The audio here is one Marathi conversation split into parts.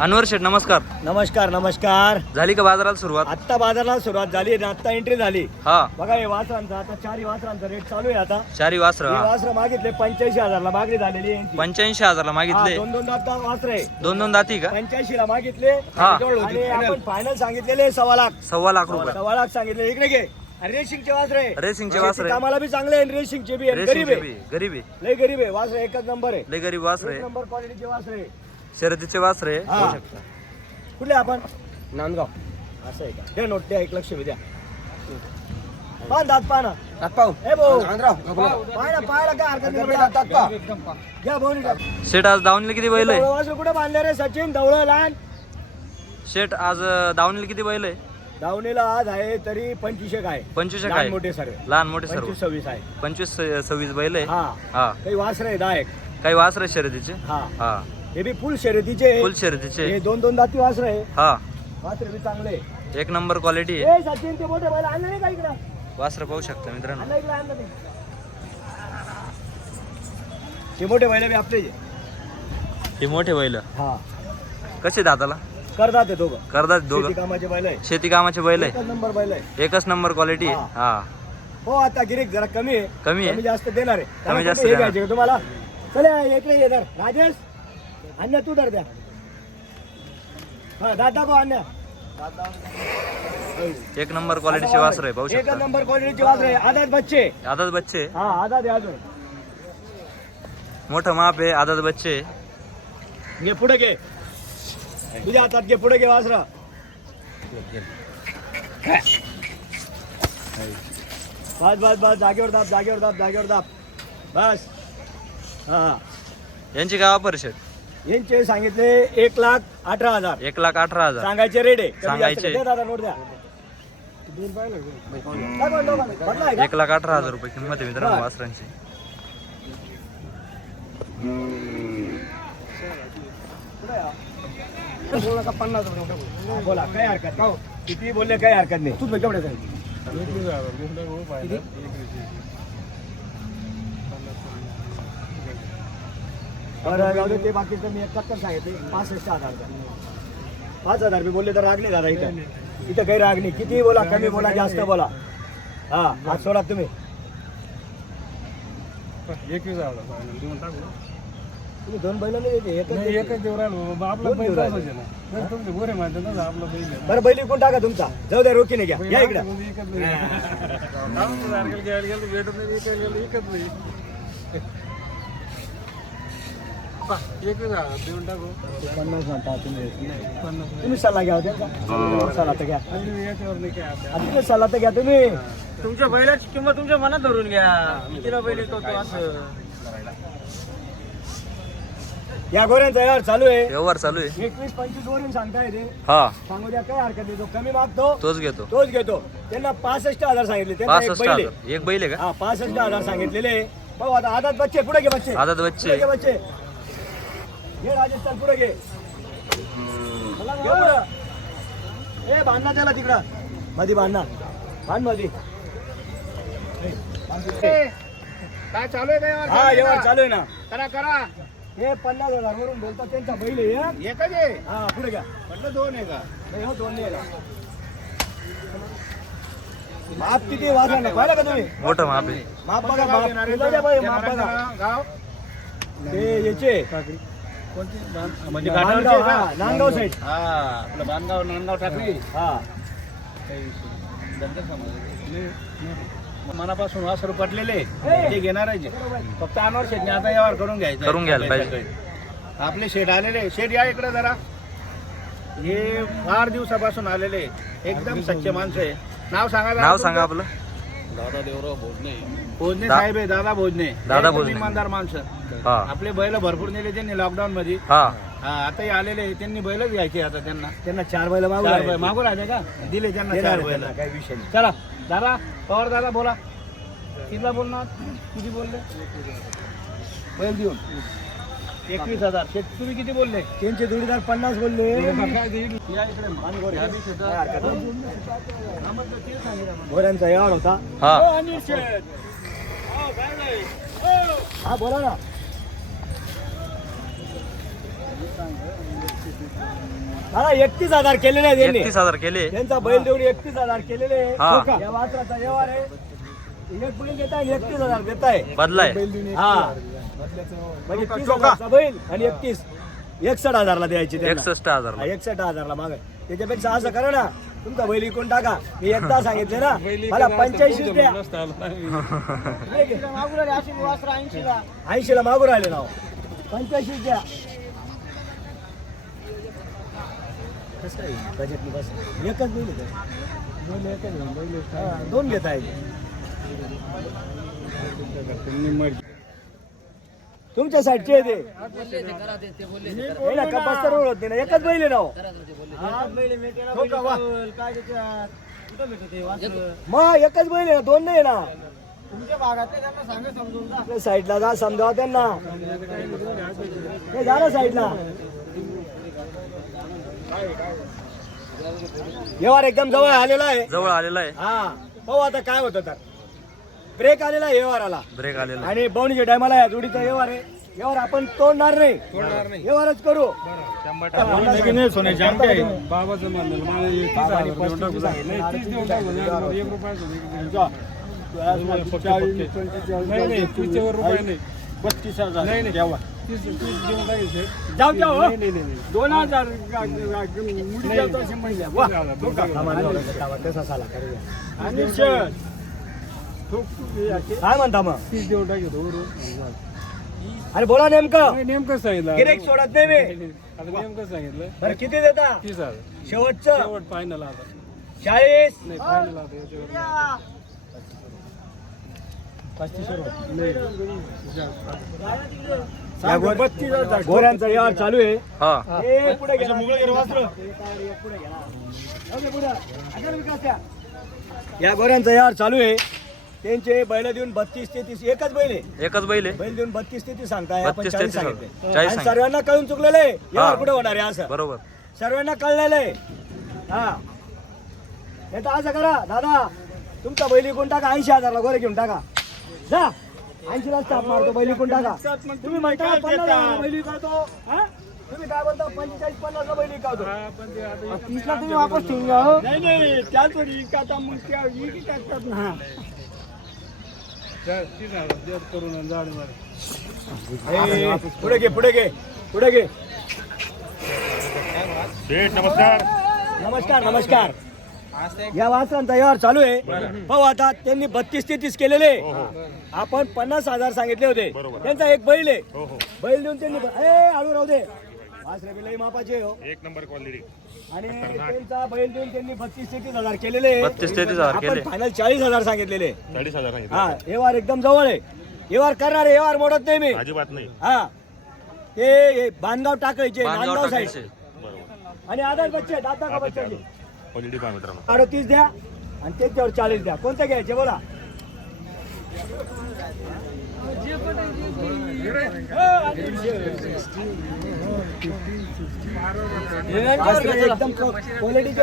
अनवर शेठ नमस्कार. नमस्कार नमस्कार. झाली का बाजाराला सुरुवात? आत्ता बाजाराला सुरुवात झाली आणि आत्ता एंट्री झाली. हा. बघा हे वासरांचा आता चारही वासरांचा रेट चालू आहे आता. चारी वासर हे वासर मागितले पंच्याऐंशी हजारला मागणी झालेली आहे यांची. पंच्याऐंशी हजारला हा, मागितले. दोन दोन दात वासर आहे. दोन दोन दाती का? पंच्याऐंशी ला मागितले. हा. आणि आपण फायनल सांगितलेले सव्वा लाख. सव्वा लाख रुपये. सव्वा लाख सांगितले. इकडे घे. रेसिंगचे वासर आहे. रेसिंगचे वासर आहे. कामाला बी चांगले आहे रेसिंगचे बी आहे. गरीब रेसिंगचे आहे. बी गरीब आहे. लय गरीब आहे. वासर एकच नंबर आहे. लय गरीब वासर एक आहे नंबर क्वालिटीचे वासर आहे. शर्यतीचे वासर. हा. कुठले आपण? नांदगाव. असं आहे का? द्या नोट द्या एक लक्ष द्या. पान दात पाना ए भाऊ. पाहायला पाहायला काय हरकत नाही पहा. घ्या भाऊ नीट. शेठ आज दावणीला किती बैल आहे? ढवळं वासरू कुठे बांधले रे सचिन? धवळं लहान. शेठ आज अं, किती बैल आहे? धावणीला आज आहे तरी पंचवीस एक आहे पंचवीस एक लहान आहे मोठे सर्व. लहान मोठे सर्व. पंचवीस सव्वीस आहे. पंचवीस स- सव्वीस बैल आहे? हा. हा. काही वासर आहे दहा एक. काही वासर आहे शर्यतीचे? हा. हा. हे बी फुल शर्यतीचे आहे. फुल शर्यतीचे हे दोन दोन दाती वासर आहे. हा. वासर बी चांगले आहे. एक नंबर क्वालिटी आहे. ए सचिन ते मोठे बैल आणलं नाही का इकडं? वासर पाहू शकता मित्रांनो. आणलं इकडं आणलं ते. ते मोठे बैल बी आपले हे मोठे बैल. हा. कसे दाताला? करतात ते दोघं. करतात शेती दोघं कामाचे बैल आहे. शेती कामाचे बैल आहे. एकच नंबर बैल आहे. एकच नंबर क्वालिटी आहे. हा. हो. आता गिरीक जरा कमी आहे. कमी आहे? जास्त देणार आहे. कमी जास्त कुठे हे देणार. घ्यायचे का तुम्हाला? चला इकडे ये धर. राजेश? अन्य तू धर द्या. हा दादा को अन्य. एक नंबर क्वालिटीचे वासर आहे पाहू एक शकता. नंबर क्वालिटीचे वासर आहे. आदात बच्चे. आदात बच्चे. हा आदात आहे अजून. मोठं माप आहे आदात बच्चे. घे पुढे घे. तुझ्या हातात घे पुढे घे वासरा. बस बस बस जागेवर दाब जागेवर दाब जागेवर दाब. बस. हा. यांची गावा परिषद यांचे सांगितले एक लाख अठरा हजार. एक लाख अठरा हजार. सांगायचे रेट आहे कमी जास्त सांगायचे. दादा नोट द्या. काय? एक लाख अठरा हजार रुपये किंमत आहे मित्रांनो वासरांची. पन्नास. बोला काही हरकत नाही. किती बोलले काही हरकत नाही. तू केवढे दे ते बाकीचं मी एकाहत्तर सांगितले. पासष्ट हजार. पाच हजार बी बोलले तर राग नाही दादा इथं. इथं काही राग नाही. किती बोला कमी बोला जास्त बोला. हा हात सोडा तुम्ही. तुम्ही दोन बैल नाही एकच देऊ राहिले. बरं बैल विकून टाका तुमचा. जाऊ द्या रोकीने घ्या. या इकडं. पन्नास म्हणता तुम्ही तुम्ही सल्ला घ्या होत्या सल्ला तर घ्या. आता. तुम्ही सल्ला तर घ्या तुम्ही. तुमच्या बैलाची किंमत तुमच्या मनात धरून घ्या. कितीला बैल येतो तो असं. या गोऱ्यांचा यार चालू आहे. व्यवहार चालू आहे. एकवीस पंचवीस वरून सांगता येते हा. सांगू द्या काय हरकत नाही. तो कमी मागतो तोच घेतो. तोच घेतो. त्यांना पासष्ट हजार सांगितले. त्यांना एक पासष्ट बैल आहे. हजार. एक बैल आहे का? हा पासष्ट हजार सांगितलेले भाऊ आता आदात बच्चे पुढे घे बच्चे. आदात पुढे बच्चे घे बच्चे. घे राजस्थान पुढे घे. ए बांधना त्याला तिकडं. मधी बांधना बांध मधी. काय चालू आहे हा व्यवहार चालू आहे ना. करा करा. हे पन्नास हजार वरून बोलतात त्यांचा बैल आहे हा. एकच आहे. हा पुढे घ्या. म्हटलं दोन आहे का? नाही हो दोन नाही. माप किती वाजला ना पाहिलं का तुम्ही? मोठं माप आहे. माप बघा माप. बघा गाव? ते याचे. म्हणजे नांदगाव हा, नांदगाव साईड हा आपलं बांधगाव नांदगाव टाकली हा. मनापासून वासरू पटलेले ते घेणार आहे फक्त अनवर शेटने आता व्यवहार करून घ्यायचा करून घ्यायला पाहिजे. आपले शेट आलेले शेट या इकडे जरा. हे फार दिवसापासून आलेले एकदम सच्चे माणसं आहे नाव सांगा नाव. सांगा आपलं. दादा देवराव भोजने. भोजने दा- साहेब आहे दादा भोजने. दादा एकदम भोजने. इमानदार माणसं. हा. आपले बैल भरपूर नेले त्यांनी लॉकडाऊन मध्ये हा हा, आताही आलेले त्यांनी बैलच घ्यायचे आता त्यांना. त्यांना चार बैल मागू चार लागले. बैल मागू राहिले का? दिले त्यांना चार बैल. काही विषय नाही. चला. दादा पवार दादा बोला. कितीला बोलणार? किती बोलले? बैल देऊन. एकवीस हजार शेत तुम्ही किती बोलले त्यांचे जोडीदार पन्नास बोलले या इकडे मानगोरे. काय हरकत नाही. घोड्यांचा यार होता हा हा बोला ना हा एकतीस हजार केलेले आहेत एकतीस हजार केले त्यांचा बैल देऊन एकतीस हजार केलेले आहे. हा. हो का? या वासराचा व्यवहार आहे एक बैल एकतीस हजार देत आहे बदलाय. हा. म्हणजे तीस हजारचा बैल आणि एकतीस. एकसठ हजारला द्यायची त्यांना. एकसष्ट हजार हा, एकसठ हजारला माग. त्याच्यापेक्षा असं करा ना. तुमचा बैल इकून टाका. मी एकदा सांगितले ना. मला पंच्याऐंशी द्या ऐंशी ला मागू राहिले ना पंच्याऐंशी द्या कसं एकच बैल आहे का? हा, दोन घेत आहेत तुमच्या साईडचे आहे ते. हे ना कपास तर होत नाही ना एकच बैल आहे ना हो. हो का, वा. मग एकच बैल आहे ना दोन नाही ना. आपल्या साईडला जा समजावा त्यांना. हे जा ना साईडला. व्यवहार एकदम जवळ आलेला आहे. जवळ आलेला आहे. हा पाहू आता काय होतं तर. ब्रेक आलेला आहे व्यवहाराला. ब्रेक आलेला आणि बवणीच्या टायमाला या जोडीचा व्यवहार आहे. व्यवहार आपण तोडणार नाही. व्यवहारच करू. बाबाचं म्हणलं मला हे तीस हजार देऊन टाकू सांगितलं. नाही, तीस देऊन टाकू. नाही, एक रुपया नाही नाही तीसच्यावर रुपये नाही. बत्तीस हजार. नाही नाही. घ्यावा तीस तीस देऊन टाकायचे जाऊ द्या हो. नाही नाही नाही दोन हजार मुली. हो का? कसा साला करूया. आणि काय म्हणता मग? तीस देऊन टाकायचं वरून. अरे बोला नेमकं. नेमकं सांगितलं. गिरेक सोडत नाही मी. आता नेमकं सांगितलं. बरं किती देता? तीस हजार शेवटचं. शेवट फायनल आता. चाळीस. नाही फायनल आता याच्यावर या गो- गोऱ्यांचा व्यवहार चालू आहे. हा. ए, पुढे या. गोऱ्यांचा व्यवहार चालू आहे. त्यांचे बैल देऊन बत्तीस तेहतीस एकच बैल आहे. एकच बैल आहे. बैल देऊन बत्तीस सांगताय आपण 32, चाळीस 33 सांगितले. चाळीस आणि सर्वांना कळून चुकलेलं आहे. व्यवहार हा. कुठे होणार आहे असं. बरोबर. सर्वांना कळलेलं आहे. हा. हे तर असं करा दादा. तुमचा बैल विकून टाका ऐंशी हजारला गोरे घेऊन टाका. जा. ऐंशी ला स्टाफ मारतो बैल विकून टाका. तुम्ही म्हणता पन्नास हजारला बैल विकवतो. हा? तुम्ही काय बोलता पंचेचाळीस पन्नास ला बैल विकवतो? हा, ते तीसला तुम्ही वापस ठेवून घ्या हो. नाही नाही त्याच थोडी आता मग त्या विकी टाकतात ना त्या तीस हजार द्या करून आणि झाड मार ए, पुढे घे पुढे घे पुढे घे. नमस्कार. नमस्कार नमस्कार. या वासरांचा व्यवहार चालू आहे. पाहू आता त्यांनी बत्तीस तेहतीस केलेले. आपण पन्नास हजार सांगितले होते. त्यांचा एक बैल आहे. हो हो. बैल देऊन त्यांनी ए आळू राहू दे. लई मापाचे हो एक नंबर क्वालिटी आणि त्यांचा बैल देऊन त्यांनी बत्तीस तेहतीस हजार केलेले आहे. 32-33 हजार आपण केले. फायनल चाळीस हजार सांगितलेले चाळीस हजार सांगितलं हा व्यवहार एकदम जवळ आहे व्यवहार करणार आहे व्यवहार मोडत नाही मी अजिबात नाही हा ते हे बांधगाव टाकायचे बांधगाव नांदगाव साईड टाकायचे बरोबर आणि आधार बच्चे दादा का बच्चे क्वालिटी पहा मित्रांनो अडतीस द्या आणि त्याच्यावर चाळीस द्या कोणते घ्यायचे बोला एकदम क्वालिटीचे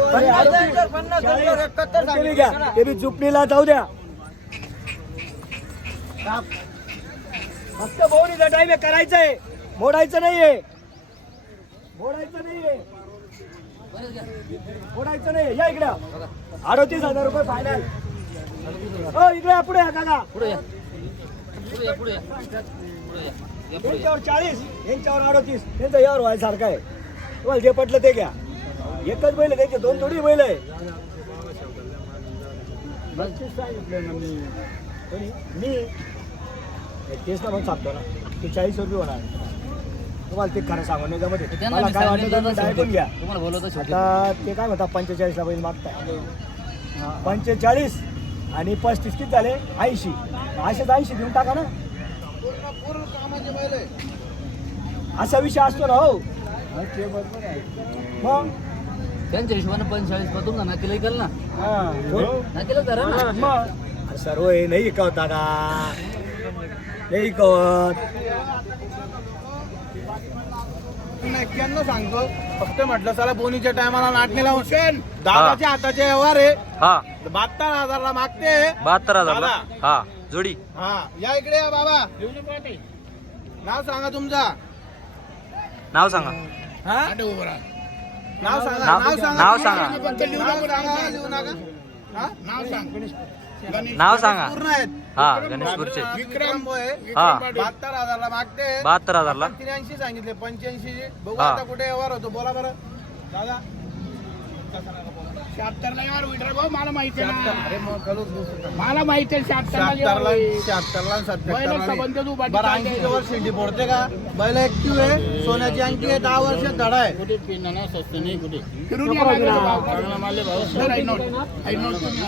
घ्या. ते बी चुपणीला जाऊ द्या. फक्त बोवणीचा टाइम आहे करायचं आहे मोडायचं नाहीये. मोडायचं नाहीये. मोडायचं नाही या इकडे अडतीस हजार रुपये फायनल हो इकडे या, काका पुढे या. पुढे या. पुढे या. यांच्यावर चाळीस यांच्यावर अडतीस त्यांचा यावर व्हायसारखं आहे. तुम्हाला जे पटलं ते घ्या. एकच बैल त्यांचे दोन थोडी बैल आहे? मी तेच ना मग सांगतो ना ते चाळीस रुपये होणार. तुम्हाला ते खरं सांगून नाही जमत आहे. मला काय वाटतं ऐकून घ्या तुम्हाला बोलवतो आता ते काय म्हणतात पंचेचाळीसला बैल मागताय. पंचेचाळीस आणि पस्तीस किती झाले? ऐंशी. असेच ऐंशी देऊन टाका ना. असा विषय असतो ना हो. मग? त्यांच्या हिशोबाने पंचेचाळीस पण तुमचा नक्की केलं ना. हो. नक्कीला करा ना. मग? सर्व हे नाही कळता का नाही कळत नक्क्यांना सांगतो. फक्त म्हटलं चला बोनीच्या टायमाला नाटणीला हुसेन दादाच्या हाताचे व्यवहार आहे. हा. बहात्तर हजारला मागते. बहात्तर हजार हा. जोडी. हा या इकडे या बाबा. नाव सांगा तुमचा. नाव सांगा. हा. नाव सांगा नाव- नाव सांगा. नाव सांगा. नाव नको, सांगा, नाव लिहू नका. हा? नाव सांग. गणेश. नाव सांगा. पूर्ण आहेत. हा गणेशपूरचे. विक्रम होय हा. बहात्तर हजारला मागते. बहात्तर हजारला. त्र्याऐंशी सांगितले पंच्याऐंशी. बघू हा. आता कुठे व्यवहार होतो. बोला बरं. दादा. शहात्तरला यार विड्रा भाऊ मला माहिती आहे शहात्तर ना अरे मग. मला माहिती आहे शहात्तरला शहात्तरला यार. शहात्तरला आणि बैलाचा सत्त्याहत्तरला बंद तू नाही. बाटी बरं चालते. ऐंशी वर शिंडी फोडते का बैल ऍक्टिव्ह आहे सोन्याची अंकी आहे दहा वर्ष धडा आहे फिरून या मागे भाऊ. तुम्ही.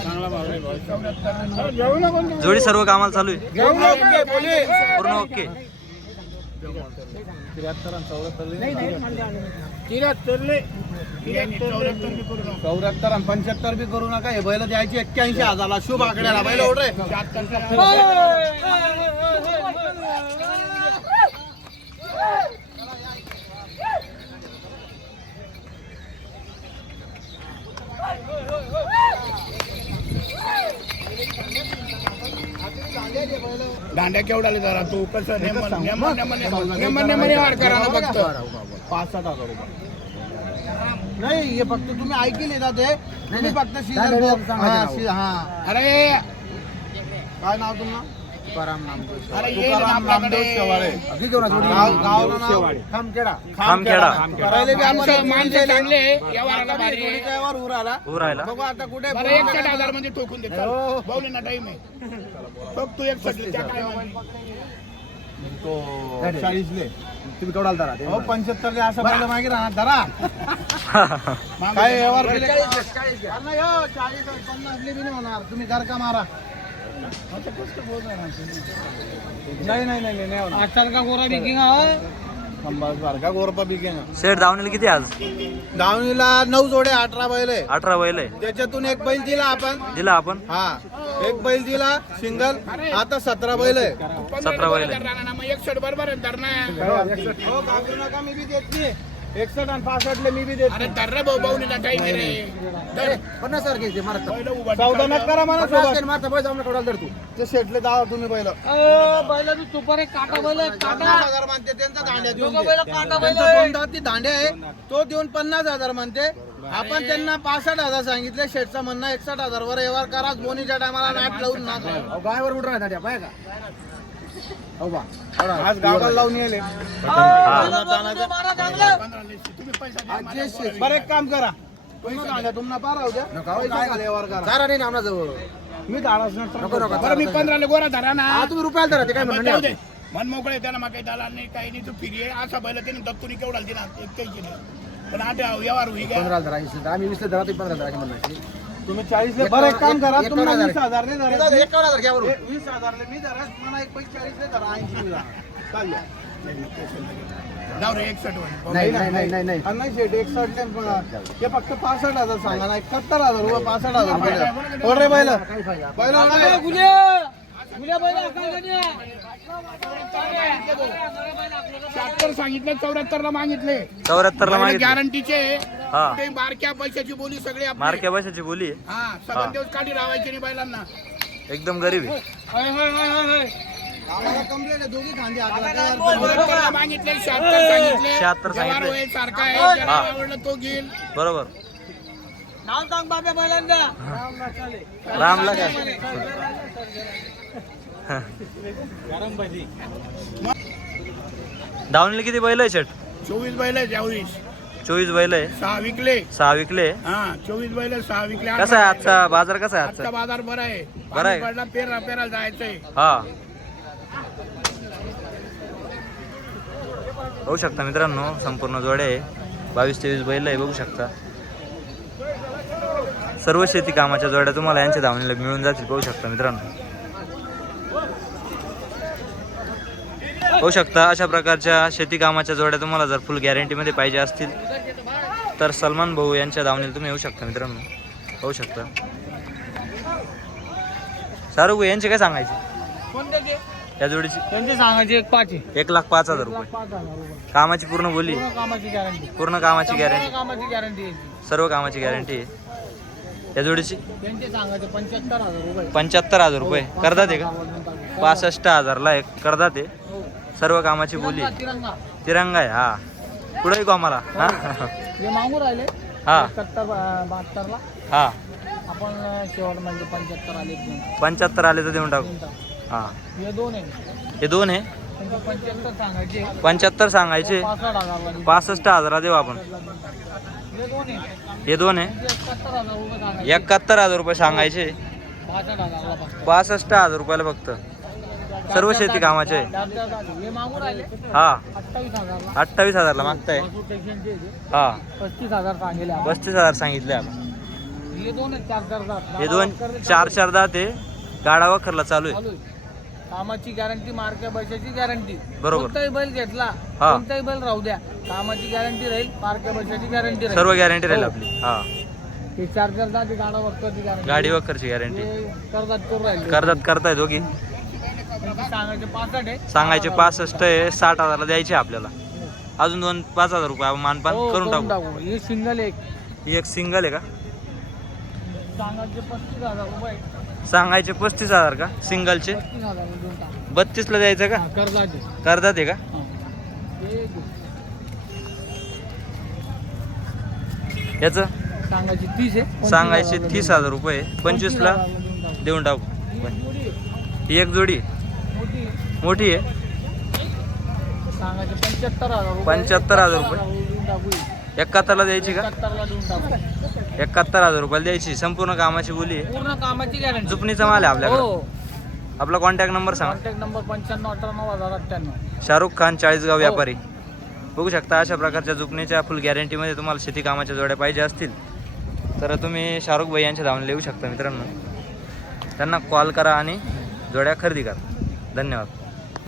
ना. जोडी सर्व कामाला चालू आहे घेऊन ओके पोलीस पूर्ण ओके त्र्याहत्तरले. चौऱ्याहत्तर चौऱ्याहत्तर आणि पंच्याहत्तर बी करू नका. हे बैल द्यायची एक्क्याऐंशी हजारला. शुभ आकड्याला. बैल ओढ रे. दांड्या केवढाले जरा? तू कसं नेमन नेमन नेमन नेमन नेमन व्यवहार करा ना फक्त. पाच सात हजार रुपये नाही हे फक्त तुम्ही ऐकले ना ते. तुम्ही फक्त सीझन हा हा. अरे! काय नाव तुमचं? अरे ये ना तुकाराम आपल्याकडे. नामदेव शेवाळे. गाव गाव नाव खामखेडा. खामखेडा. करायला बी आपण माणसं माणसं चांगले. व्यवहाराला भारी आहे. जोडीचा व्यवहार उर आला उभं राहिला? बघू आता कुठे बरं एकसठ हजार म्हणजे ठोकून दे चल. हो. भाऊले ना टाइम आहे. बघ तू एकसठ त्या काय तो चाळीसले. तुम्ही केवढाला धरा हो पंच्याहत्तरले असं पहिलं मागे राहणार. धरा काय व्यवहार केले? चाळीस पन्नासले बी नाही होणार. तुम्ही घर का मारा. नाही नाही नाही नाही होणार आजकाल का गोरा बिकिंग सारखा गोरपा बिकेन शेठ धावणीला किती आज? दावणीला नऊ जोडे अठरा बैल आहे. अठरा बैल आहे. त्याच्यातून एक बैल दिला आपण. दिला आपण? हा. एक बैल दिला सिंगल. आता सतरा बैल आहे. सतरा बैल आहे. बरोबर आहे धरणा हो घाबरू नका मी बी देत नाही. एकसठ आणि पासष्टले मी बी देत अरे भाऊ भाऊनीला आहे रे पन्नास सारखे मारत पहिलं उभा चौदा नग करा मला सोबत. मारता धर तू. ते शेटले दावा तुम्ही बैल. बैल तू सुपर एक काटा बैल पन्नास हजार म्हणते त्यांचा दांड्या देऊन दे. बैल काटा बैल त्यांचा दोन दाती दांड्या आहे. तो देऊन पन्नास हजार म्हणते आपण त्यांना पासष्ट हजार सांगितले शेटचा म्हणणं एकसठ हजार वर व्यवहार करा बोनीच्या टायमाला नाट लावून ना गायवर उठ राहतात पाय का? आज गावाला लावून येले बरं एक काम करा. तुम्ही दांड्या तुम्हाला पार राहू द्या. पैसे खाली व्यवहार करा. मी धाडाच नसतो. बरं मी पंधराला गोरा धरा ना. तुम्ही रुपयाला धरा ते काय दे. मन मोकळे त्याला मग काही दलाल नाही काही नाही तू फिरी असा बैल त्याने दत्तुनी केवढा दिला एक काही नाही पण आता व्यवहार होई का? आम्ही वीस धरा तुम्ही पंधरा धरा तुम्ही चाळीस बरं एक काम करा तुम्हाला वीस हजार नाही धरा वीस हजार मी धरा मला एक पैसे चाळीस धरा ऐंशी धरा चालेल. जाऊ रे एकसठ नाही नाही नाही नाही नाही शेट एकसठ नाही पण हे फक्त पासष्ट हजार सांगा ना एकाहत्तर हजार रुपये पासष्ट हजार रुपये. ओढ रे बैल बैल ओढ रे. शहात्तर सांगितले चौऱ्याहत्तर ला मागितले. चौऱ्याहत्तर ला मागितली. गॅरंटीचे हा. ते बारक्या पैशाची बोली सगळी आपली. मारक्या पैशाची बोली? आहे. हा. सगळं दिवस काढी रावायची नाही बैलांना एकदम गरीब आहे. होय, होय, होय, होय, होय. आम्हाला कंप्लेंट आहे दोघी खांदी आकरा काय अर्थ चौऱ्याहत्तरला मागितले शहात्तर सांगितले. 76 व्यवहार सांगितले. होईल सारखा आहे ज्याला हा. आवडलं तो घेईल. बरोबर. नाव सांग बाबा बैलांचा रामला काय? धावणीला किती बैल आहे शेठ? चोवीस बैल आहे चोवीस. चोवीस बैल आहे. सहा विकले. सहा विकले? हा चोवीस बैल सहा विकले. कसा आहे आजचा बाजार कसा आहे आजचा आजचा? बाजार बरा आहे. बरा आहे. पाणी पडला पेरा पेरा जायचंय. हा. बघू शकता मित्रांनो संपूर्ण जोड्या आहे. बावीस तेवीस बैल आहे बघू शकता. सर्व शेती कामाच्या जोड्या तुम्हाला यांच्या धावणीला मिळून जातील बघू शकता मित्रांनो. बघू शकता. अशा प्रकारच्या शेती कामाच्या जोड्या तुम्हाला जर फुल गॅरंटीमध्ये पाहिजे असतील तर सलमान भाऊ यांच्या धावणीला तुम्ही येऊ शकता मित्रांनो. बघू शकता. शाहरुख भाऊ यांचे काय सांगायचे? या जोडीची? त्यांचे सांगायचे एक पाच एक लाख पाच हजार रुपये. कामाची पूर्ण बोली? कामाची गॅरंटी पूर्ण कामाची गॅरंटी कामाची गॅरंटी सर्व कामाची गॅरंटी आहे. या जोडीची? पंच्याहत्तर हजार रुपये. रुपये. करदात आहे का? पासष्ट हजारला एक करदात आहे सर्व कामाची बोली. तिरंगा तिरंगा. आहे हा. पुढे ऐकू आम्हाला हा? जे मागू राहिले. हा. सत्तर बहात्तरला. हा. आपण शेवट म्हणजे पंच्याहत्तर आले. पंच्याहत्तर तर देऊन टाकू. हा. हे दोन आहे. हे दोन आहे? पंच्याहत्तर सांगायचे. पासष्ट हजारा देऊ आपण. हे दोन आहे. त्यांचे एकाहत्तर हजार रुपये सांगायचे. पासष्ट हजार रुपयाला फक्त. सर्व शेती कामाचे. हे हा अठ्ठावीस हजारला मागताय. हा पस्तीस हजार आपण. पस्तीस हजार सांगितले आपण हे दोन चार चार दहा ते गाडा वखरला चालू आहे. कामाची गॅरंटी मार्के पैशाची गॅरंटी बरोबर. कोणताही बैल घेतला. कोणताही बैल राहू द्या कामाची गॅरंटी राहील मार्के पैशाची गॅरंटी सर्व गॅरंटी राहील हो. आपली हा चार चार जात गाडा वक्ताची गॅरंटी गाडी वखरची गॅरंटी कर्जात करून राहिले करतात करताय दोघी सांगायचे पासष्ट आहे. सांगायचे पासष्ट आहे साठ हजारला द्यायचे आपल्याला. अजून दोन पाच हजार रुपये आपण मानपान हो, करून टाकू. हे सिंगल एक. ही एक सिंगल आहे का? सांगायचे पस्तीस हजार रुपये. सांगायचे पस्तीस हजार का? सिंगलचे? पस्तीस हजार देऊन टाक. बत्तीसला द्यायचं का? हा, कर्जाचे. करतात आहे का? हा. हे घे. याचं? सांगायचे तीस आहे. सांगायचे तीस हजार रुपये. पंचवीसला देऊन टाकू. ही एक जोडी आहे. मोठी आहे. पंच्याहत्तर हजार रुपये. 75 हजार रुपये. देऊन टाकू. ही. एकाहत्तरला द्यायची का? एकाहत्तर हजार रुपयाला द्यायची. संपूर्ण कामाची बोली आहे. पूर्ण कामाची गॅरंटी जुपणीचा माल आहे आपल्याकडे. हो. आपला कॉन्टॅक्ट नंबर सांगा. कॉन्टॅक्ट नंबर पंच्याण्णव अठ्ठ्याण्णव हजार अठ्ठ्याण्णव. शाहरुख खान चाळीसगाव व्यापारी. बघू शकता अशा प्रकारच्या जुपणीच्या फुल गॅरंटीमध्ये तुम्हाला शेती कामाच्या जोड्या पाहिजे असतील. तर तुम्ही शाहरुख भाई यांच्या धावून येऊ शकता मित्रांनो. त्यांना कॉल करा आणि जोड्या खरेदी करा. धन्यवाद.